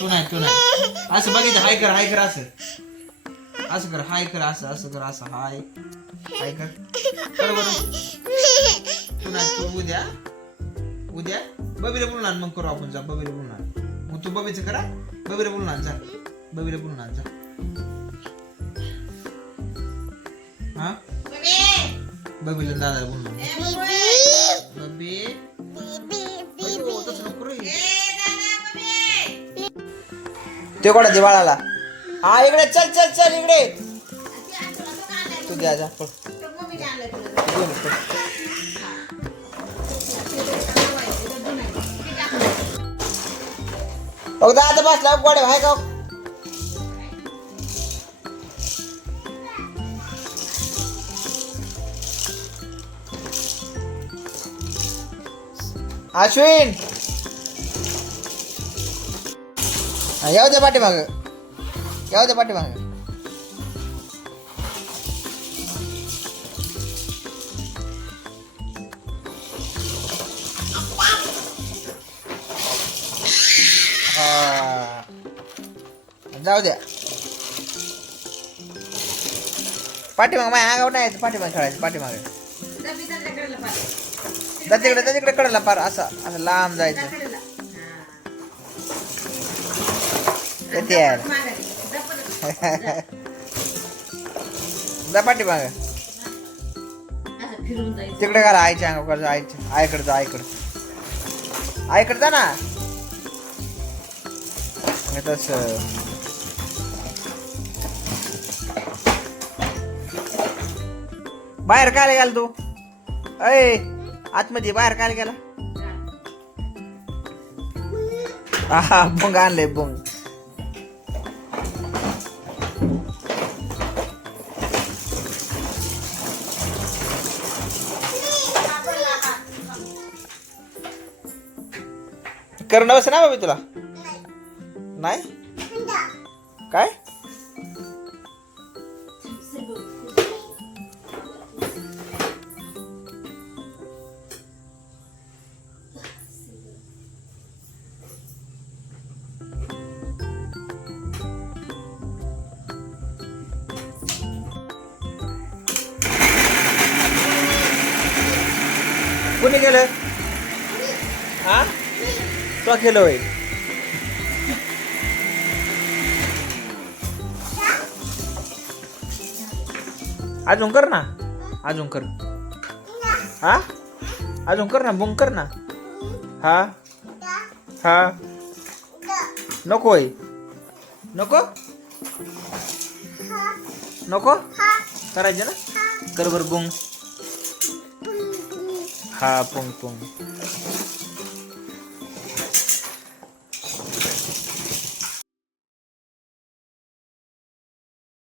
तू नाही तू नाही. असं बघितलं हाय कर हाय कर असं. असं कर हाय कर असं असं कर असं हाय. हाय कर. कर बरं. तू नाही तू उद्या उद्या बबीला बोलून आण मग करू आपण जा बबीला आण मग तू बबीचं करा बबीला बोलून आण जा. बबीला बोलून आण जा. हा? बबीला. दादाला बोलून ते कोणा दिवाळाला हा इकडे चल चल चल इकडे तू द्या जा पळ. घेऊन ये, पळ. अहो दादा बसला गोडे भाई का अश्विन येऊ दे पाठीमाग. येऊ दे पाठीमाग. हा. जाऊ द्या. पाठीमाग माझ्या अंगावर नाही यायचं पाठीमाग खेळायचं पाठीमाग. तिकडे तिकडे कडला पार असं असं लांब जायचं. येते यार जा फिरून जायचं तिकडे करा आईच्या जा आईच्या आईकडे जा आईकडे आईकडे जा ना तसं बाहेर काय गेला तू अय आतमध्ये बाहेर काय गेला हा बुंग आणलंय बुंग करणं बस ना बाबी तुला? नाही? काय? कुणी गेलं? हा तो केलं होय अजून कर ना? अजून कर हा? अजून कर ना? बुंग कर ना? हा? हा? नको होय. नको? नको? करायचं ना? कर बर बुंग. हा पुंग पुंग